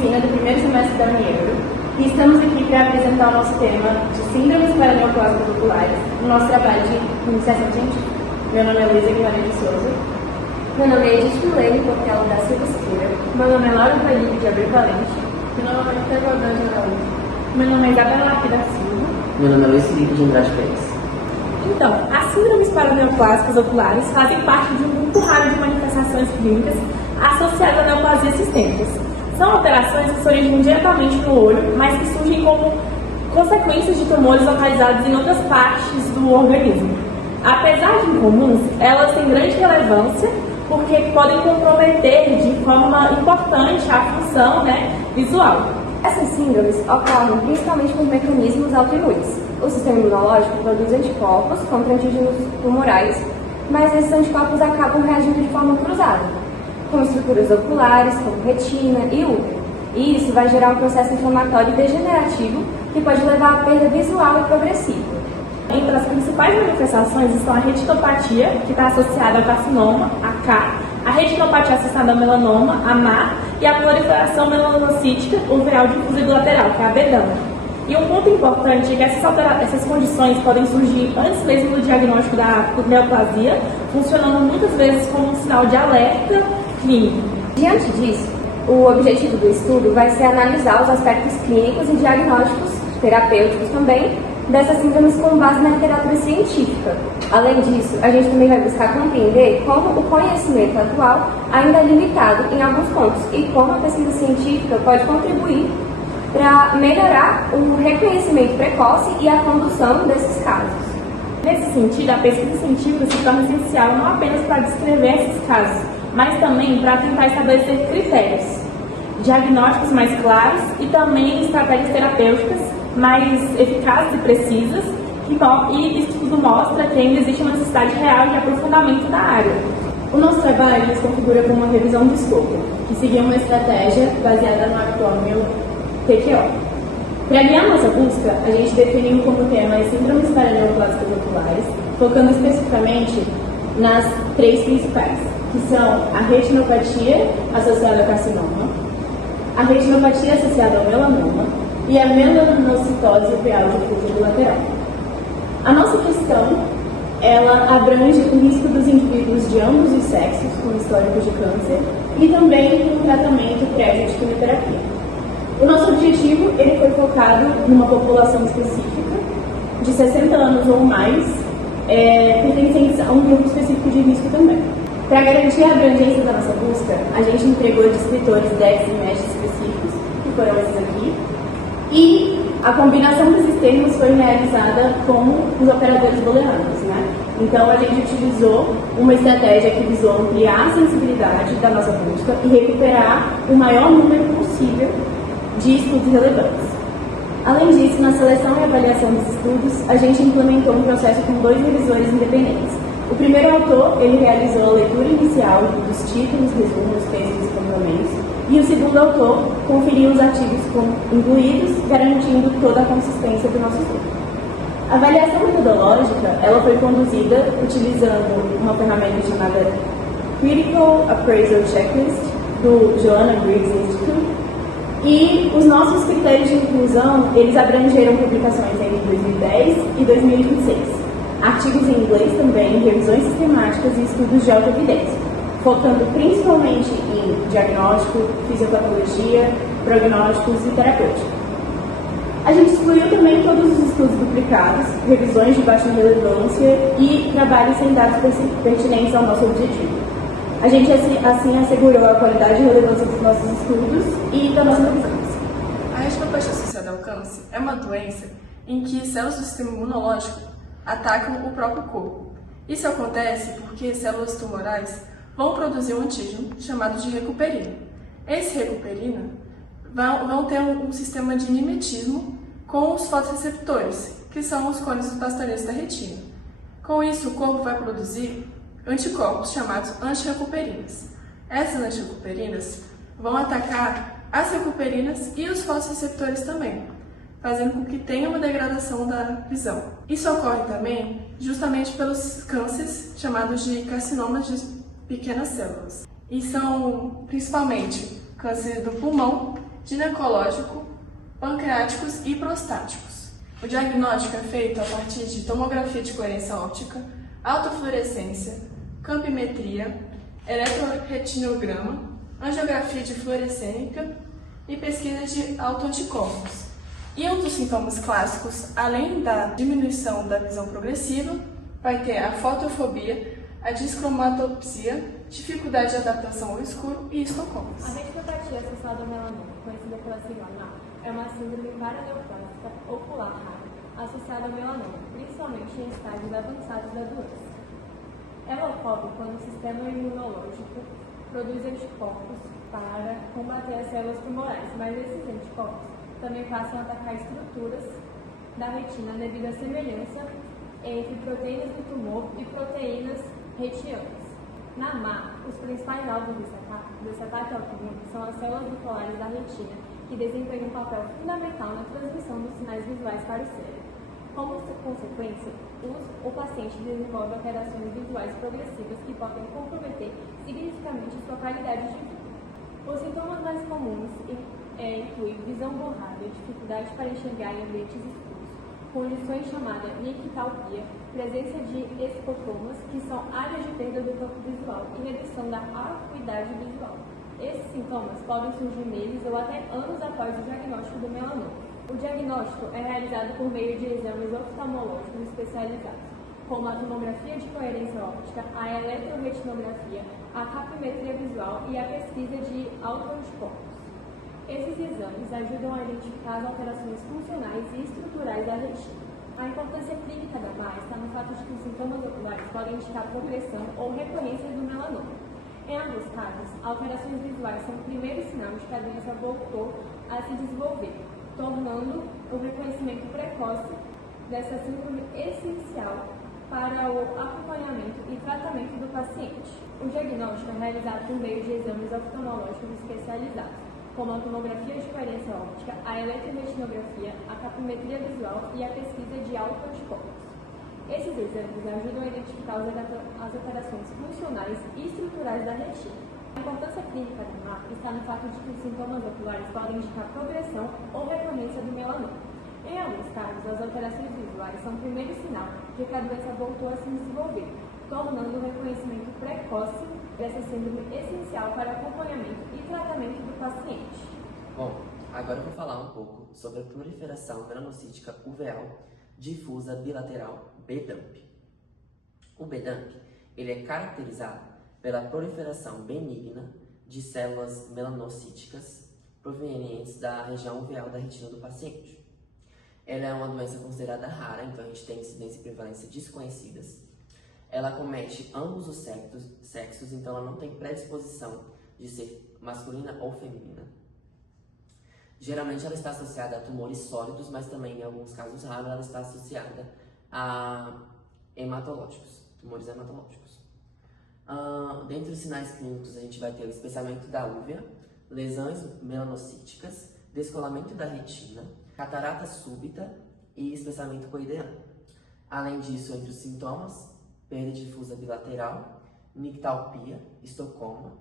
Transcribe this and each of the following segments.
Medicina do primeiro semestre da Unieuro e estamos aqui para apresentar o nosso tema de síndromes paraneoplásicas oculares no nosso trabalho de iniciação científica. Meu nome é Luísa Guimarães de Souza. Meu nome é Edith Vilene Portela da Silva Escura. Meu nome é Laura Felipe de Abreu Valente. Meu nome é Teodoro Araújo. Meu nome é Isabela Marque da Silva. Meu nome é Luiz Felipe de Andrade Pérez. Então, as síndromes paraneoplásicas oculares fazem parte de um grupo raro de manifestações clínicas associadas a neoplasias sistêmicas. São alterações que se originam diretamente no olho, mas que surgem como consequências de tumores localizados em outras partes do organismo. Apesar de incomuns, elas têm grande relevância porque podem comprometer de forma importante a função visual. Essas síndromes ocorrem principalmente por mecanismos autoimunes. O sistema imunológico produz anticorpos contra antígenos tumorais, mas esses anticorpos acabam reagindo de forma cruzada, com estruturas oculares, como retina e útero. E isso vai gerar um processo inflamatório degenerativo que pode levar à perda visual e progressiva. Entre as principais manifestações estão a retinopatia, que está associada ao carcinoma, a K, a retinopatia associada ao melanoma, a MA, e a proliferação melanocítica uveal difusa bilateral, que é a BEDAMA. E um ponto importante é que essas condições podem surgir antes mesmo do diagnóstico da neoplasia, funcionando muitas vezes como um sinal de alerta clínico. Diante disso, o objetivo do estudo vai ser analisar os aspectos clínicos e diagnósticos, terapêuticos também, dessas síndromes com base na literatura científica. Além disso, a gente também vai buscar compreender como o conhecimento atual ainda é limitado em alguns pontos e como a pesquisa científica pode contribuir para melhorar o reconhecimento precoce e a condução desses casos. Nesse sentido, a pesquisa científica se torna essencial não apenas para descrever esses casos, mas também para tentar estabelecer critérios, diagnósticos mais claros e também estratégias terapêuticas mais eficazes e precisas, e isso tudo mostra que ainda existe uma necessidade real de aprofundamento da área. O nosso trabalho se configura como uma revisão do escopo, que seguiu uma estratégia baseada no acrônimo TQO. Para guiar nossa busca, a gente definiu como tema as síndromes paraneoplásicas oculares, focando especificamente nas três principais, que são a retinopatia associada ao carcinoma, a retinopatia associada ao melanoma e a melanocitose uveal difusa bilateral. A nossa questão, ela abrange o risco dos indivíduos de ambos os sexos com histórico de câncer e também com tratamento prévio de quimioterapia. O nosso objetivo, ele foi focado numa população específica de 60 anos ou mais, pertencentes a um grupo específico de risco também. Para garantir a abrangência da nossa busca, a gente empregou descritores DEX e MESH específicos, que foram esses aqui, e a combinação desses termos foi realizada com os operadores booleanos, Então, a gente utilizou uma estratégia que visou ampliar a sensibilidade da nossa busca e recuperar o maior número possível de estudos relevantes. Além disso, na seleção e avaliação dos estudos, a gente implementou um processo com 2 revisores independentes. O primeiro autor, ele realizou a leitura inicial dos títulos, resumos, textos e complementos, e o segundo autor conferiu os artigos incluídos, garantindo toda a consistência do nosso estudo. A avaliação metodológica, ela foi conduzida utilizando uma ferramenta chamada Critical Appraisal Checklist, do Joanna Briggs Institute, e os nossos critérios de inclusão, eles abrangeram publicações entre 2010 e 2026, artigos em inglês também, revisões sistemáticas e estudos de alta evidência, focando principalmente em diagnóstico, fisiopatologia, prognósticos e terapêutica. A gente excluiu também todos os estudos duplicados, revisões de baixa relevância e trabalhos sem dados pertinentes ao nosso objetivo. A gente assim assegurou a qualidade e relevância dos nossos estudos e da nossa revisão. A retinopatia associada ao câncer é uma doença em que células do sistema imunológico atacam o próprio corpo. Isso acontece porque células tumorais vão produzir um antígeno chamado de recuperina. Esse recuperina vão ter um sistema de mimetismo com os fotorreceptores, que são os cones dos bastoneiros da retina. Com isso, o corpo vai produzir anticorpos chamados antirrecuperinas. Essas antirrecuperinas vão atacar as recuperinas e os fotorreceptores também, fazendo com que tenha uma degradação da visão. Isso ocorre também justamente pelos cânceres chamados de carcinomas de pequenas células. E são principalmente câncer do pulmão, ginecológico, pancreáticos e prostáticos. O diagnóstico é feito a partir de tomografia de coerência óptica, autofluorescência, campimetria, eletroretinograma, angiografia de fluorescênica e pesquisa de autoanticorpos. E um dos sintomas clássicos, além da diminuição da visão progressiva, vai ter a fotofobia, a discromatopsia, dificuldade de adaptação ao escuro e estocomas. A retinopatia associada ao melanoma, conhecida pela sigla MA, é uma síndrome paraneoplásica ocular rara associada ao melanoma, principalmente em estágios avançados da doença. Ela ocorre quando o sistema imunológico produz anticorpos para combater as células tumorais, mas esses anticorpos também passam a atacar estruturas da retina devido à semelhança entre proteínas do tumor e proteínas retianas. Na MA, os principais alvos desse ataque autoimune são as células bipolares da retina, que desempenham um papel fundamental na transmissão dos sinais visuais para o cérebro. Como consequência, o paciente desenvolve alterações visuais progressivas que podem comprometer significativamente sua qualidade de vida. Os sintomas mais comuns incluem visão borrada, dificuldade para enxergar em ambientes escuros, condições chamadas nictalpia, presença de escotomas, que são áreas de perda do campo visual, e redução da acuidade visual. Esses sintomas podem surgir meses ou até anos após o diagnóstico do melanoma. O diagnóstico é realizado por meio de exames oftalmológicos especializados, como a tomografia de coerência óptica, a eletroretinografia, a campimetria visual e a pesquisa de autoanticorpos. Esses exames ajudam a identificar as alterações funcionais e estruturais da retina. A importância clínica da MA está no fato de que os sintomas oculares podem indicar progressão ou recorrência do melanoma. Em alguns casos, alterações visuais são o primeiro sinal de que a doença voltou a se desenvolver, tornando o reconhecimento precoce dessa síndrome essencial para o acompanhamento e tratamento do paciente. O diagnóstico é realizado por meio de exames oftalmológicos especializados, como a tomografia de coerência óptica, a eletroretinografia, a campimetria visual e a pesquisa de autoanticorpos. Esses exames ajudam a identificar as alterações funcionais e estruturais da retina. A importância clínica da MA está no fato de que os sintomas oculares podem indicar progressão ou recorrência do melanoma. Em alguns casos, as alterações visuais são o primeiro sinal de que a doença voltou a se desenvolver, tornando o reconhecimento precoce dessa síndrome essencial para acompanhamento e tratamento do paciente. Bom, agora eu vou falar um pouco sobre a proliferação melanocítica uveal difusa bilateral BDUMP. O BDUMP ele é caracterizado pela proliferação benigna de células melanocíticas provenientes da região uveal da retina do paciente. Ela é uma doença considerada rara, então a gente tem incidência e prevalência desconhecidas. Ela comete ambos os sexos, então ela não tem predisposição de ser masculina ou feminina. Geralmente ela está associada a tumores sólidos, mas também em alguns casos raros ela está associada a hematológicos, tumores hematológicos. Dentre os sinais clínicos a gente vai ter o espessamento da úvea, lesões melanocíticas, descolamento da retina, catarata súbita e espessamento coideano. Além disso, entre os sintomas, perda difusa bilateral, nictalpia, estocomas,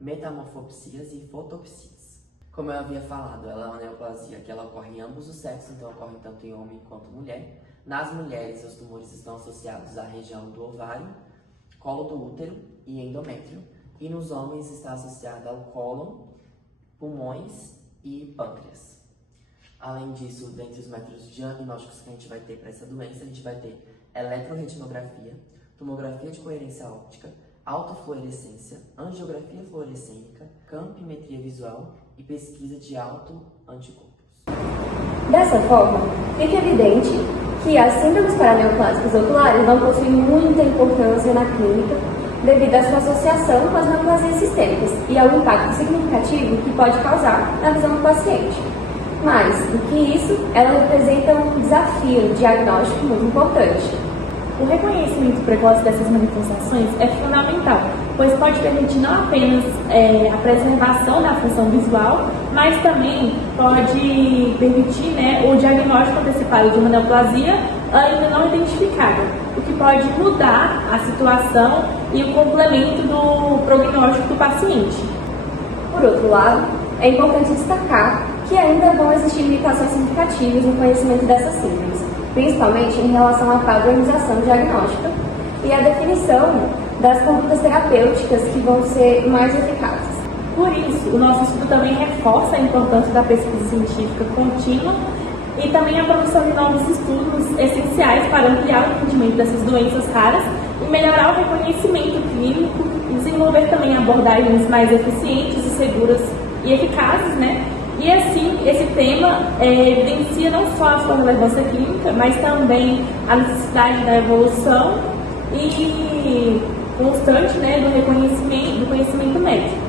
metamorfopsias e fotopsias. Como eu havia falado, ela é uma neoplasia que ela ocorre em ambos os sexos, então ocorre tanto em homem quanto mulher. Nas mulheres, os tumores estão associados à região do ovário, colo do útero e endométrio, e nos homens está associado ao cólon, pulmões e pâncreas. Além disso, dentre os métodos diagnósticos que a gente vai ter para essa doença, a gente vai ter eletroretinografia, tomografia de coerência óptica, autofluorescência, angiografia fluorescênica, campimetria visual e pesquisa de autoanticorpos. Dessa forma, fica evidente que as síndromes paraneoplásicas oculares não possuem muita importância na clínica devido à sua associação com as neoplasias sistêmicas e ao impacto significativo que pode causar na visão do paciente. Mais do que isso, ela representa um desafio diagnóstico muito importante. O reconhecimento precoce dessas manifestações é fundamental, pois pode permitir não apenas a preservação da função visual, mas também pode permitir o diagnóstico antecipado de uma neoplasia ainda não identificada, o que pode mudar a situação e o complemento do prognóstico do paciente. Por outro lado, é importante destacar que ainda vão existir limitações significativas no conhecimento dessas síndromes, principalmente em relação à padronização diagnóstica e à definição das condutas terapêuticas que vão ser mais eficazes. Por isso, o nosso estudo também reforça a importância da pesquisa científica contínua e também a produção de novos estudos essenciais para ampliar o entendimento dessas doenças raras e melhorar o reconhecimento clínico e desenvolver também abordagens mais eficientes e seguras e eficazes, né? E assim, esse tema evidencia não só a sua relevância clínica, mas também a necessidade da evolução e constante, né, do conhecimento médico.